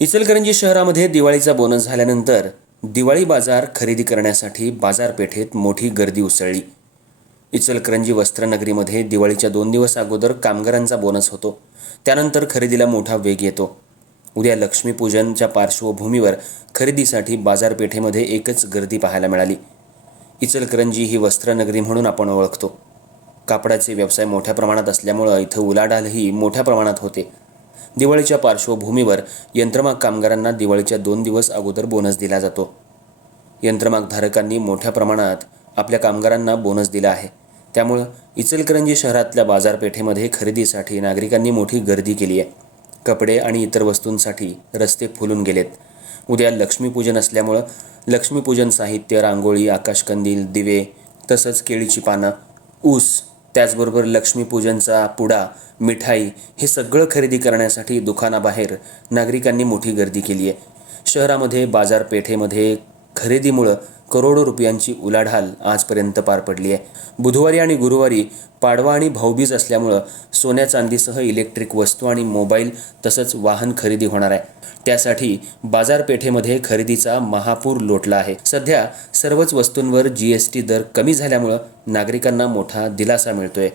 इचलकरंजी शहरामध्ये दिवाळीचा बोनस झाल्यानंतर दिवाळी बाजार खरेदी करण्यासाठी बाजारपेठेत मोठी गर्दी उसळली. इचलकरंजी वस्त्रनगरीमध्ये दिवाळीच्या दोन दिवस अगोदर कामगारांचा बोनस होतो. त्यानंतर खरेदीला मोठा वेग येतो. उद्या लक्ष्मीपूजनच्या पार्श्वभूमीवर खरेदीसाठी बाजारपेठेमध्ये एकच गर्दी पाहायला मिळाली. इचलकरंजी ही वस्त्रनगरी म्हणून आपण ओळखतो. कापडाचे व्यवसाय मोठ्या प्रमाणात असल्यामुळं इथं उलाढालही मोठ्या प्रमाणात होते. दिवाळीच्या पार्श्वभूमीवर यंत्रमाग कामगारांना दिवाळीच्या दोन दिवस अगोदर बोनस दिला जातो. यंत्रमागधारकांनी मोठ्या प्रमाणात आपल्या कामगारांना बोनस दिला आहे. त्यामुळं इचलकरंजी शहरातल्या बाजारपेठेमध्ये खरेदीसाठी नागरिकांनी मोठी गर्दी केली आहे. कपडे आणि इतर वस्तूंसाठी रस्ते फुलून गेलेत. उद्या लक्ष्मीपूजन असल्यामुळं लक्ष्मीपूजन साहित्य रांगोळी आकाशकंदील दिवे तसंच केळीची पानं ऊस त्याचबरोबर लक्ष्मीपूजनचा पुडा मिठाई हे सगळं खरेदी करण्यासाठी दुकानाबाहेर नागरिकांनी मोठी गर्दी केली आहे. शहरामध्ये बाजारपेठेमध्ये खरेदीमुळं करोडो रुपयांची उलाढाल आजपर्यंत पार पडली आहे. बुधवारी आणि गुरुवारी पाडवा आणि भाऊबीज असल्यामुळं सोन्या चांदीसह इलेक्ट्रिक वस्तू आणि मोबाईल तसंच वाहन खरेदी होणार आहे. त्यासाठी बाजारपेठेमध्ये खरेदीचा महापूर लोटला आहे. सध्या सर्वच वस्तूंवर जी एस टी दर कमी झाल्यामुळं नागरिकांना मोठा दिलासा मिळतोय.